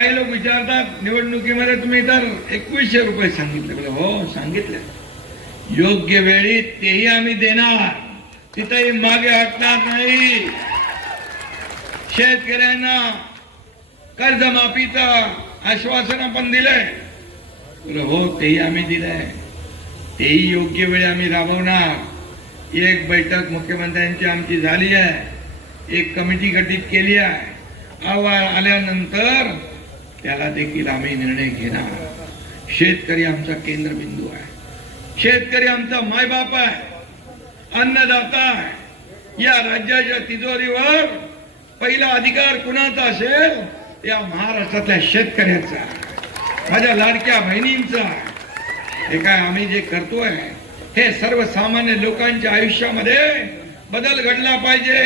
काही लोक विचारतात निवडणुकीमध्ये तुम्ही तर 2100 रुपये सांगितले. हो सांगितले, योग्य वेळी तेही आम्ही देणार, तिथेही मागे हटणार नाही. शेतकऱ्यांना कर्जमाफीचं आश्वासन आपण दिलंय. हो तेही आम्ही दिलंय, तेही योग्य वेळी आम्ही राबवणार. एक बैठक मुख्यमंत्र्यांची आमची झाली आहे, एक कमिटी गठीत केली आहे. अहवाल आल्यानंतर त्याला देखील आम्ही निर्णय घेणार. शेतकरी आमचा केंद्रबिंदू आहे, शेतकरी आमचा मायबाप आहे, अन्नदाता आहे. या राज्याच्या तिजोरीवर पहिला अधिकार कुणाचा असेल? या महाराष्ट्रातल्या शेतकऱ्याचा, माझ्या लाडक्या बहिणींचा. हे काय आम्ही जे करतोय हे सर्वसामान्य लोकांच्या आयुष्यामध्ये बदल घडला पाहिजे.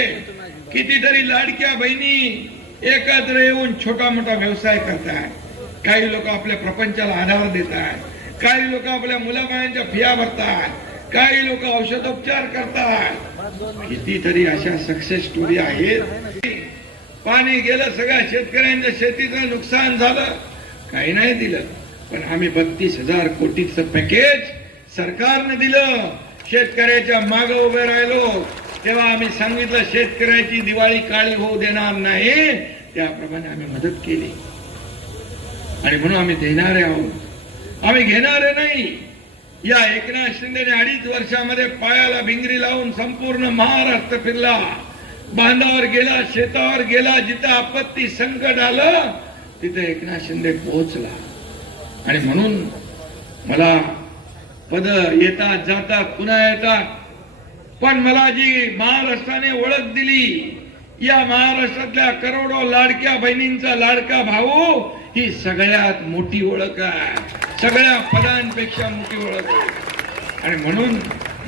कितीतरी लाडक्या बहिणी एकत्र येऊन छोटा मोठा व्यवसाय करताय. काही लोक आपल्या प्रपंचाला आधार देतात, काही लोक आपल्या मुलाबाळांच्या फिया भरतात, काही लोक औषधोपचार करतात. कितीतरी अशा सक्सेस स्टोरी आहेत. पाणी गेलं, सगळ्या शेतकऱ्यांच्या शेतीचं नुकसान झालं, काही नाही दिलं, पण आम्ही 32,000 कोटीचं पॅकेज सरकारने दिलं. शेतकऱ्याच्या मागे उभे राहिलो तेव्हा आम्ही सांगितलं शेतकऱ्याची दिवाळी काळी होऊ देणार नाही. त्याप्रमाणे आम्ही मदत केली आणि म्हणून आम्ही देणारे आहोत, आम्ही घेणारे नाही. या एकनाथ शिंदेने 2.5 वर्षामध्ये पायाला भिंगरी लावून संपूर्ण महाराष्ट्र फिरला, बांधावर गेला, शेतावर गेला. जिथं आपत्ती संकट आलं तिथे एकनाथ शिंदे पोहोचला. आणि म्हणून मला पद येतात जातात पुन्हा येतात, पण मला जी महाराष्ट्राने ओळख दिली, या महाराष्ट्रातल्या करोडो लाडक्या बहिणींचा लाडका भाऊ, ही सगळ्यात मोठी ओळख आहे, सगळ्या पदांपेक्षा मोठी ओळख आहे. आणि म्हणून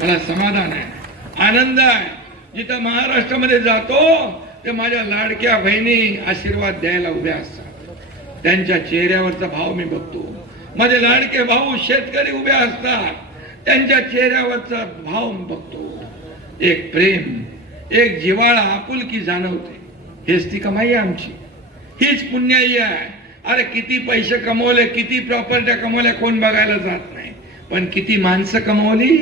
मला समाधान आहे, आनंद आहे. जिथं महाराष्ट्रामध्ये जातो ते माझ्या लाडक्या बहिणी आशीर्वाद द्यायला उभ्या असतात, त्यांच्या चेहऱ्यावरचा भाव मी बघतो. माझे लाडके भाऊ शेतकरी उभे असतात, त्यांच्या चेहऱ्यावरचा भाव बघतो. एक प्रेम, एक जिव्हाळा, आपुलकी जाणवते. हेच ती कमाई आहे आमची, हीच पुण्याई आहे. अरे किती पैसे कमवले, किती प्रॉपर्ट्या कमवल्या कोण बघायला जात नाही, पण किती माणसं कमवली,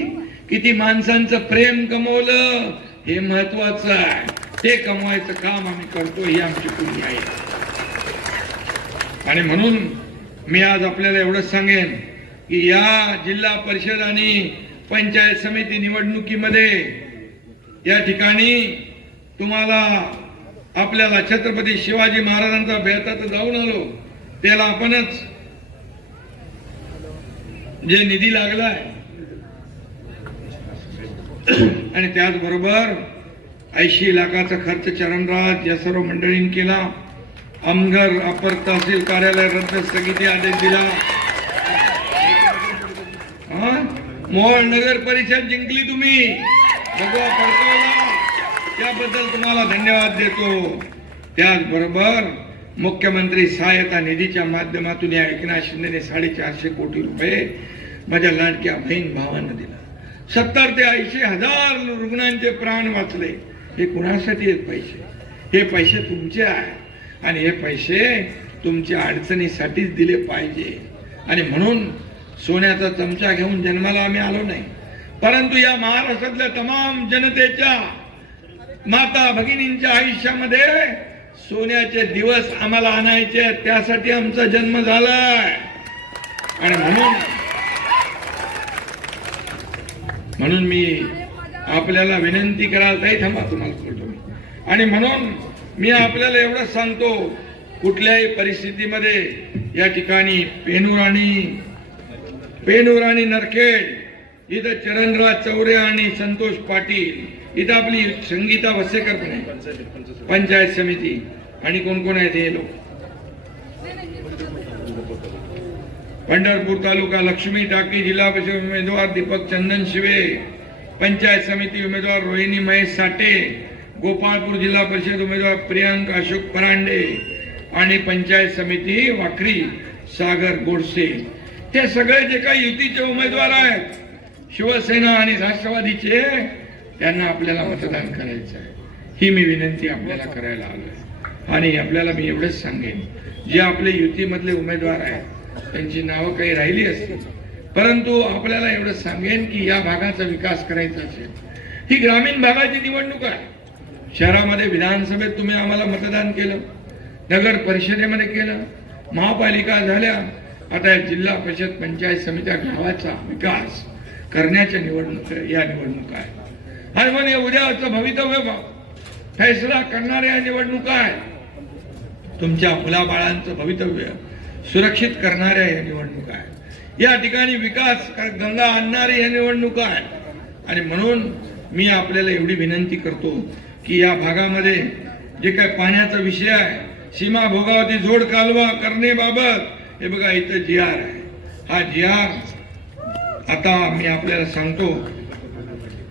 किती माणसांचं प्रेम कमवलं हे महत्वाचं आहे. ते कमवायचं काम आम्ही करतो, ही आमची पुण्याई आहे. आणि म्हणून मी आज आपल्याला एवढंच सांगेन की या जिल्हा परिषद आणि पंचायत समिती निवडणुकीमध्ये या ठिकाणी तुम्हाला आपल्याला छत्रपती शिवाजी महाराजांचा भेटात जाऊन आलो, त्याला आपणच जे निधी लागलाय आणि त्याचबरोबर 80 लाखाचा खर्च चरणराज या सर्व मंडळींनी केला. अमगर अपर तहसील कार्यालय रद्द स्थगिती आदेश दिला. मोहोळ नगर परिषद जिंकली तुम्ही, भगवा फडकवला, त्याबद्दल तुम्हाला धन्यवाद देतो. त्याचबरोबर मुख्यमंत्री सहायता निधीच्या माध्यमातून या एकनाथ शिंदेने 450 कोटी रुपये माझ्या लाडक्या बहीण भावांना दिला. 70 ते 80 हजार रुग्णांचे प्राण वाचले. हे कुणासाठी आहेत पैसे? हे पैसे तुमचे आहे आणि हे पैसे तुमच्या अडचणीसाठीच दिले पाहिजे. आणि म्हणून सोन्याचा चमचा घेऊन जन्माला आम्ही आलो नाही, परंतु या महाराष्ट्रातल्या तमाम जनतेच्या माता भगिनींच्या आयुष्यामध्ये सोन्याचे दिवस आम्हाला आणायचे, त्यासाठी आमचा जन्म झालाय. आणि म्हणून मी आपल्याला विनंती कराल, ताई थांबा तुम्हाला बोलतो मी. आणि म्हणून मी आपल्याला एवढंच सांगतो, कुठल्याही परिस्थितीमध्ये या ठिकाणी पेनूर आणि नरखेड इथं चरणराज चौरे आणि संतोष पाटील, इथं आपली संगीता वसेकर पण आहे पंचायत समिती, आणि कोण कोण आहेत हे लोक. पंढरपूर तालुका लक्ष्मी टाकी जिल्हा परिषद उमेदवार दीपक चंदन शिवे, पंचायत समिती उमेदवार रोहिणी महेश साठे, गोपाळपूर जिल्हा परिषद उमेदवार प्रियांक अशोक परांडे आणि पंचायत समिती वाखरी सागर गोडसे. हे सगळे जे काही युतीचे उमेदवार आहेत, शिवसेना आणि राष्ट्रवादीचे, त्यांना आपल्याला मतदान करायचं आहे. ही मी विनंती आपल्याला करायला आलोय. आणि आपल्याला मी एवढंच सांगेन जे आपले युतीमधले उमेदवार आहेत त्यांची नावं काही राहिली असतील, परंतु आपल्याला एवढं सांगेन की या भागाचा विकास करायचा असेल, ही ग्रामीण भागाची निवडणूक आहे. शहरामध्ये विधानसभेत तुम्ही आम्हाला मतदान केलं, नगर परिषदेमध्ये केलं, महापालिका झाल्या, आता जिल्हा परिषद पंचायत समित्या गावाचा विकास करण्याच्या या निवडणुका आहे. आणि म्हणजे उद्याचं भवितव्य फैसला करणाऱ्या निवडणुका आहे. तुमच्या मुलाबाळांचं भवितव्य सुरक्षित करणाऱ्या या निवडणुका आहे. या ठिकाणी विकास गंगा आणणारी या निवडणुका आहे. आणि म्हणून मी आपल्याला एवढी विनंती करतो की या भागामध्ये जे काय पाण्याचा विषय आहे, सीमा भोगावती जोड कालवा करण्याबाबत हे बघा इथं जी आर आहे. हा जी आर आता मी आपल्याला सांगतो,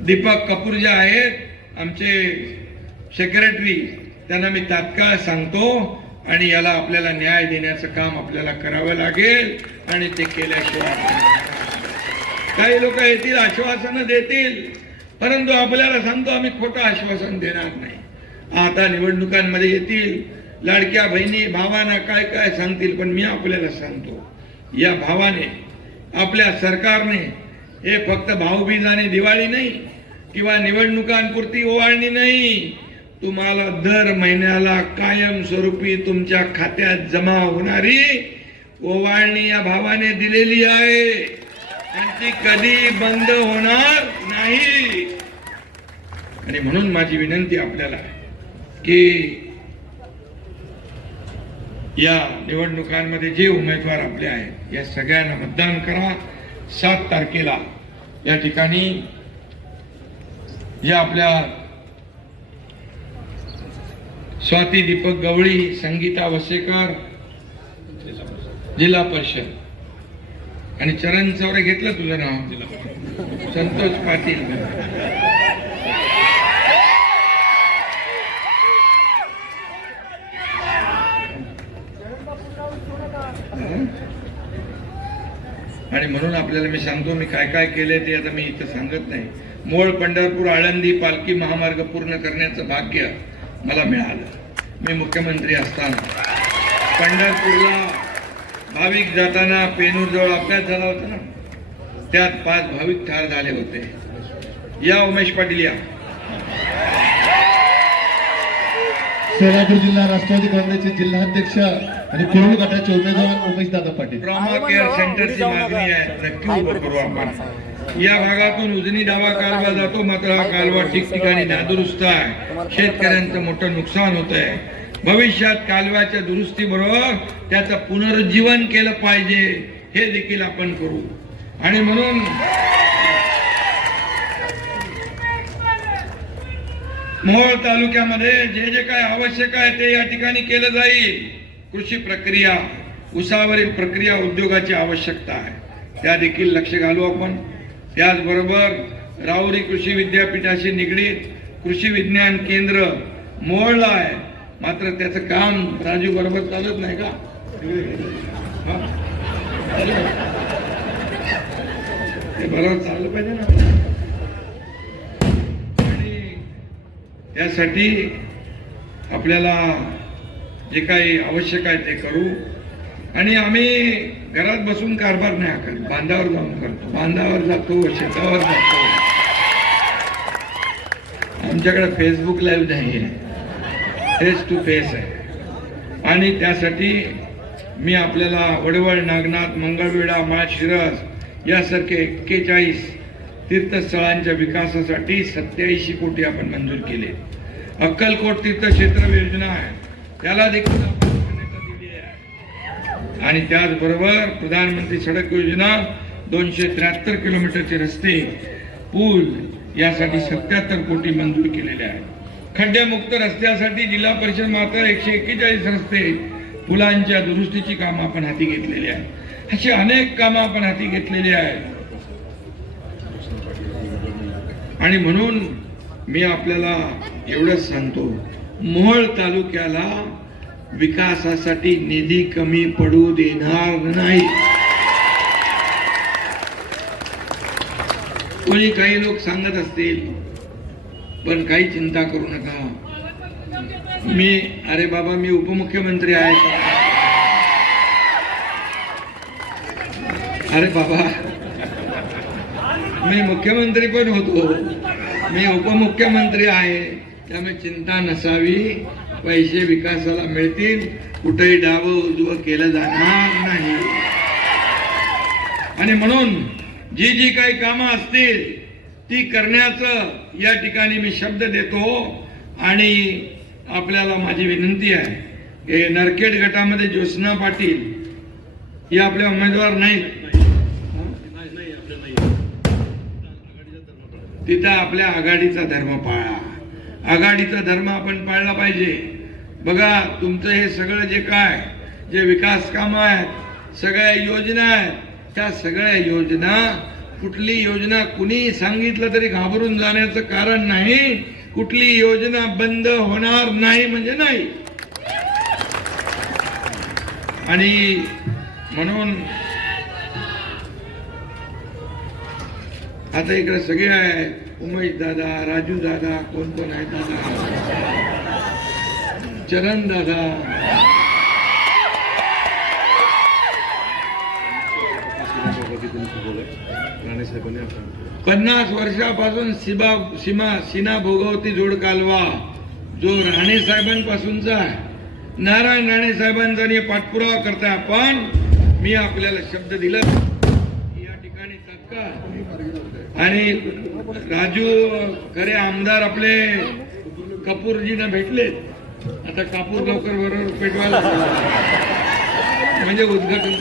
दीपक कपूर जे आहेत आमचे सेक्रेटरी, त्यांना मी तात्काळ सांगतो आणि याला आपल्याला न्याय देण्याचं काम आपल्याला करावं लागेल. आणि ते केल्याशिवाय काही लोक येतील, आश्वासनं देतील, परंतु आपल्याला सांगतो आम्ही खोटं आश्वासन देणार नाही. आता निवडणुकांमध्ये येतील, लाडक्या बहिणी भावांना काय काय सांगतील, पण मी आपल्याला सांगतो या भावाने, आपल्या सरकारने हे फक्त भाऊबीज आणि दिवाळी नाही किंवा निवडणुकांपुरती ओवाळणी नाही, तुम्हाला दर महिन्याला कायमस्वरूपी तुमच्या खात्यात जमा होणारी ओवाळणी या भावाने दिलेली आहे आणि ती कधी बंद होणार नाही. आणि म्हणून माझी विनंती आपल्याला की या निवडणुकांमध्ये जे उमेदवार आपले आहेत या सगळ्यांना मतदान करा. 7 तारखेला या ठिकाणी या आपल्या स्वाती दीपक गवळी, संगीता वसेकर जिल्हा परिषद आणि चरण चौरे घेतलं तुझं नाव, संतोष पाटील. आणि म्हणून आपल्याला मी सांगतो मी काय काय केले ते आता मी इथं सांगत नाही. मोळ पंढरपूर आळंदी पालखी महामार्ग पूर्ण करण्याचं भाग्य मला मिळालं. मी मुख्यमंत्री असताना पंढरपूरला भाविक जाताना पेनूर जवळ अपघात झाला होता ना, त्यात 5 भाविक ठार झाले होते. या उमेश पाटील या. सोलापूर जिल्हा राष्ट्रवादी काँग्रेसचे जिल्हाध्यक्ष आणि कुरुल गटाचे उमेदवार उमेश दादा पाटील. ट्रॉमा केअर सेंटरची मागणी आहे, नक्की उभं करू आपण. या भागातून उजनी डावा कालवा जातो, मात्र हा कालवा ठिकठिकाणी नादुरुस्त आहे, शेतकऱ्यांचं मोठं नुकसान होत आहे. भविष्यात कालव्याच्या दुरुस्तीबरोबर त्याचं पुनरुज्जीवन केलं पाहिजे, हे देखील आपण करू. आणि म्हणून मोहोळ तालुक्यामध्ये जे जे काय आवश्यक आहे ते या ठिकाणी केलं जाईल. कृषी प्रक्रिया, उसावरील प्रक्रिया उद्योगाची आवश्यकता आहे, त्या देखील लक्ष घालू आपण. त्याचबरोबर राहुरी कृषी विद्यापीठाशी निगडीत कृषी विज्ञान केंद्र मोहोळला आहे, मात्र त्याचं काम राजू बरोबर चालत नाही का? ते बरोबर चाललं पाहिजे ना. आणि त्यासाठी आपल्याला जे काही आवश्यक आहे ते करू. आणि आम्ही घरात बसून कारभार नाही करत, बांधावर जाऊन करतो. बांधावर जातो, शेतावर जातो. आमच्याकडे फेसबुक लाईव्ह नाही आहे, फेस टू फेस आहे. आणि त्यासाठी मी आपल्याला वडवळ, नागनाथ, मंगळवेढा, माळशिरस यासारखे 41 तीर्थस्थळांच्या विकासासाठी 87 कोटी आपण मंजूर केले. अक्कलकोट तीर्थक्षेत्र योजना आहे, त्याला देखील आपण मान्यता दिली आहे. आणि त्याचबरोबर प्रधानमंत्री सडक योजना 273 किलोमीटरचे रस्ते, पूल यासाठी 77 कोटी मंजूर केलेले आहेत. खड्डेमुक्त रस्त्यासाठी जिल्हा परिषद मात्र 141 रस्ते, पुलांच्या दुरुस्तीची कामं आपण हाती घेतलेली आहेत. अशी अनेक कामं आपण हाती घेतलेली आहेत. आणि म्हणून मी आपल्याला एवढंच सांगतो, मोहोळ तालुक्याला विकासासाठी निधी कमी पडू देणार नाही. कोणी काही लोक सांगत असतील, पण काही चिंता करू नका. अरे बाबा, मी उपमुख्यमंत्री आहे. अरे बाबा, मी मुख्यमंत्री पण होतो, मी उपमुख्यमंत्री आहे, त्यामुळे चिंता नसावी. पैसे विकासाला मिळतील, कुठेही डावं उजवं केलं जाणार नाही. आणि म्हणून जी जी काही कामं असतील ती करण्याचं या ठिकाणी मी शब्द देतो. आणि आपल्याला माझी विनंती आहे की नरखेड गटामध्ये ज्योत्स्ना पाटील ही आपले उमेदवार नाहीत, तिथं आपल्या आघाडीचा धर्म पाळा. आघाडीचा धर्म आपण पाळला पाहिजे. बघा, तुमचं हे सगळं जे विकास कामं आहेत, सगळ्या योजना आहेत, त्या सगळ्या योजना, कुठली योजना कुणी सांगितलं तरी घाबरून जाण्याचं कारण नाही. कुठली योजना बंद होणार नाही म्हणजे नाही. आणि म्हणून आता इकडे सगळे आहेत, उमेश दादा, राजू दादा, कोण कोण आहे दादा, चरण दादा, 50 वर्षापासून सीना भोगावती जोड कालवा जो राणे साहेबांपासूनचा आहे. नारायण राणे साहेबांचा पाठपुरावा करताय आपण. मी आपल्याला शब्द दिला या ठिकाणी तात्काळ. आणि राजू खरे आमदार आपले कपूरजींना भेटले, आता कापूर लवकर बरोबर पेटवायला म्हणजे उद्घाटन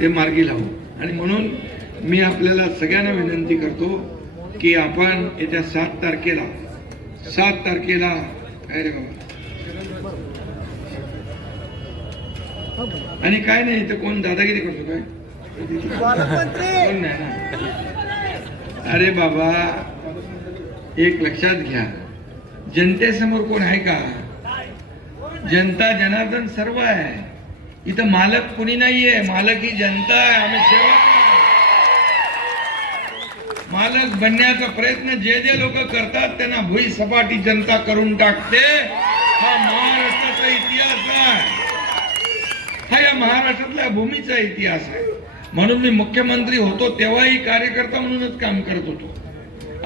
ते मार्गी लावू. आणि म्हणून मी आपल्याला सगळ्यांना विनंती करतो की आपण येत्या 7 तारखेला काय रे बाबा, आणि काय नाही इथं कोण दादागिरी करतो काय, कोण नाही ना. अरे बाबा, एक लक्षात घ्या, जनतेसमोर कोण आहे का? जनता जनार्दन सर्व आहे. इथं मालक कुणी नाहीये, मालक ही जनता आहे. आम्ही सेवक आहे. मालक बनण्याचा प्रयत्न जे लोक करतात त्यांना भुई सपाटी जनता करून टाकते. हा महाराष्ट्राचा इतिहास आहे, हा या महाराष्ट्रातल्या भूमीचा इतिहास आहे. म्हणून मी मुख्यमंत्री होतो तेव्हाही कार्यकर्ता म्हणूनच काम करत होतो,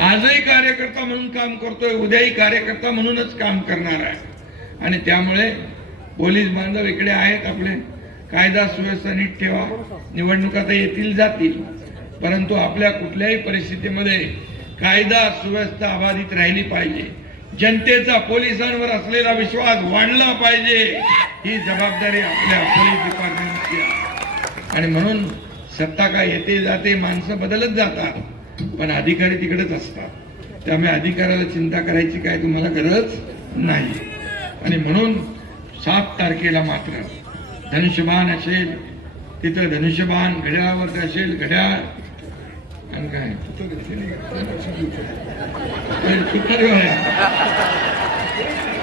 आजही कार्यकर्ता म्हणून काम करतोय, उद्याही कार्यकर्ता म्हणूनच काम करणार आहे. आणि त्यामुळे पोलीस बांधव इकडे आहेत आपले, कायदा सुव्यवस्था नीट ठेवा. निवडणुका तर येतील जातील, परंतु आपल्या कुठल्याही परिस्थितीमध्ये कायदा सुव्यवस्था अबाधित राहिली पाहिजे. जनतेचा पोलिसांवर असलेला विश्वास वाढला पाहिजे, ही जबाबदारी आपल्या पोलीस डिपार्टमेंटची आहे. आणि म्हणून सत्ता काय येते जाते, माणसं बदलत जातात, पण अधिकारी तिकडेच असतात. त्यामुळे अधिकाऱ्याला चिंता करायची काय तुम्हाला गरज नाही. आणि म्हणून 7 तारखेला मात्र धनुष्यबाण असेल, तिथं धनुष्यबाण घड्याळावर असेल, घड्याळ आणि काय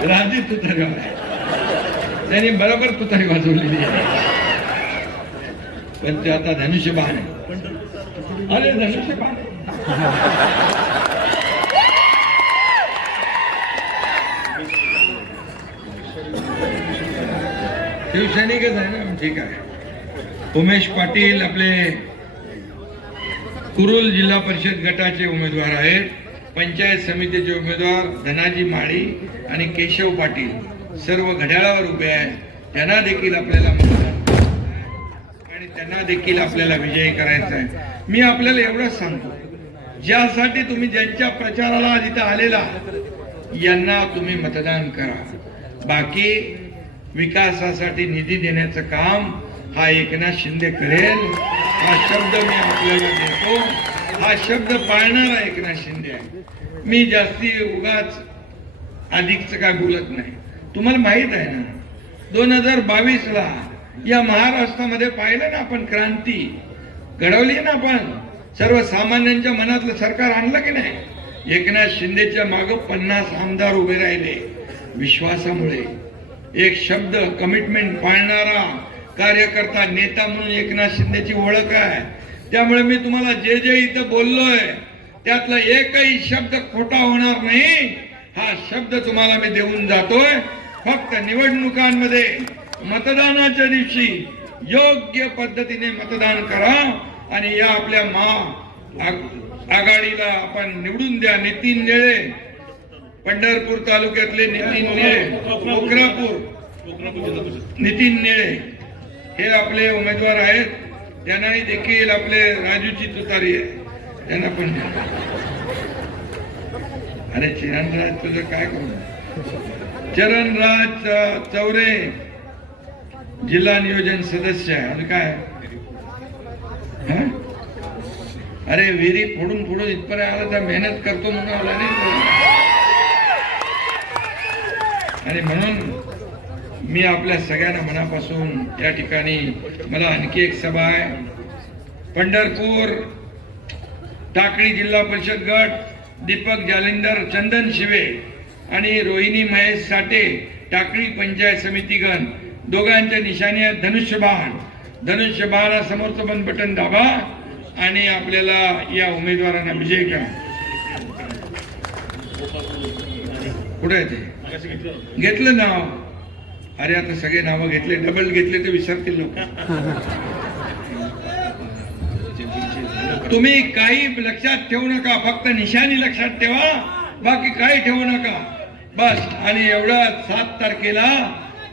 राजी तुतारी त्यांनी बरोबर तुतारी वाजवलेली आहे. पण ते आता धनुष्यबाण आहे. अरे धनुष्यबाण शिवसैनिकच आहे ना, ठीक आहे. उमेश पाटील आपले कुरुल जिल्हा परिषद गटाचे उमेदवार आहेत. पंचायत समितीचे उमेदवार धनाजी माळी आणि केशव पाटील सर्व घड्याळावर उभे आहेत. त्यांना देखील आपल्याला मतदान करायचं आहे आणि त्यांना देखील आपल्याला विजयी करायचा आहे. मी आपल्याला एवढंच सांगतो, ज्यासाठी तुम्ही ज्यांच्या प्रचाराला इथं आलेला यांना तुम्ही मतदान करा. बाकी विकासासाठी निधी देण्याचं काम हा एकनाथ शिंदे करेल, हा शब्द मी आपल्याला देतो. हा शब्द पाळणारा एकनाथ शिंदे आहे. मी जास्ती उगाच अधिकच काय बोलत नाही. तुम्हाला माहित आहे ना, 2022ला या महाराष्ट्रामध्ये पाहिलं ना आपण, क्रांती घडवली ना आपण, सर्वसामान्यांच्या मनातलं सरकार आणलं की नाही. एकनाथ शिंदेच्या मागे 50 आमदार उभे राहिले. विश्वासामुळे एक शब्द कमिटमेंट पाळणारा कार्यकर्ता नेता म्हणून एकनाथ शिंदेची ओळख आहे. त्यामुळे मी तुम्हाला जे इथं बोललोय त्यातला एकही शब्द खोटा होणार नाही. हा शब्द तुम्हाला मी देऊन जातोय. फक्त निवडणुकांमध्ये मतदानाच्या दिवशी योग्य पद्धतीने मतदान करा आणि या आपल्या आघाडीला आपण निवडून द्या. नितीन निळे, पंढरपूर तालुक्यातले नितीन निळे, कोकरापूर नितीन निळे हे आपले उमेदवार आहेत. त्यांनाही देखील आपले राजूची तुतारी आहे, त्यांना पण द्या. अरे चरणराज तुझं काय करू? चरणराज चौरे जिल्हा नियोजन सदस्य आहे. आणि काय हा? अरे विहिरी फोडून फोडून इथपर्यंत आला तर मेहनत करतो म्हणून आला नाही. आणि म्हणून मी आपल्या सगळ्यांना मनापासून या ठिकाणी मला आणखी एक सभा आहे. पंढरपूर टाकळी जिल्हा परिषद गट, दीपक जालिंदर, चंदन शिवे आणि रोहिणी महेश साठे, टाकळी पंचायत समिती गण, दोघांच्या निशाणी आहेत धनुष्यबाण. धनुष्यबाणासमोरचं पण बटन दाबा आणि आपल्याला या उमेदवारांना विजयी करा. कुठे आहे ते? घेतलं नाव. अरे आता सगळे नाव घेतले, डबल घेतले तर विसरतील लोक. तुम्ही काही लक्षात ठेवू नका, फक्त निशाणी लक्षात ठेवा, बाकी काही ठेवू नका बस. आणि एवढा 7 तारखेला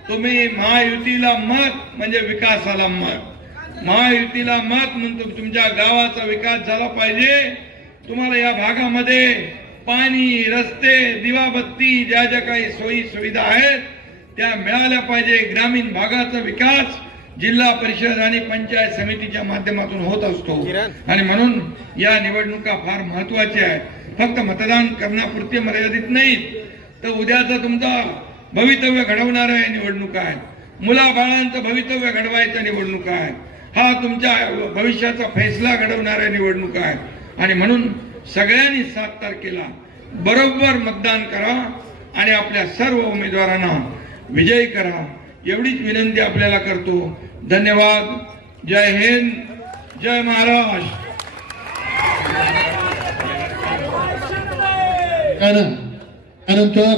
तुम्ही महायुतीला मत म्हणजे विकासाला मत. महायुतीला मत म्हणून तुमच्या गावाचा विकास झाला पाहिजे. तुम्हाला या भागामध्ये पाणी, रस्ते, दिवाबत्ती, ज्या ज्या काही सोयी सुविधा आहेत त्या मिळाल्या पाहिजे. ग्रामीण भागाचा विकास जिल्हा परिषद आणि पंचायत समितीच्या माध्यमातून होत असतो. आणि म्हणून या निवडणुका फार महत्वाच्या आहेत. फक्त मतदान करण्यापुरते मर्यादित नाहीत, तर उद्याचा तुमचा भवितव्य घडवणाऱ्या निवडणुका आहेत. मुलाबाळांचं भवितव्य घडवायच्या निवडणुका आहेत. हा तुमच्या भविष्याचा फैसला घडवणाऱ्या निवडणुका आहेत. आणि म्हणून सगळ्यांनी 7 तारखेला बरोबर मतदान करा आणि आपल्या सर्व उमेदवारांना विजयी करा, एवढीच विनंती आपल्याला करतो. धन्यवाद. जय हिंद, जय महाराष्ट्र. त्यानंतर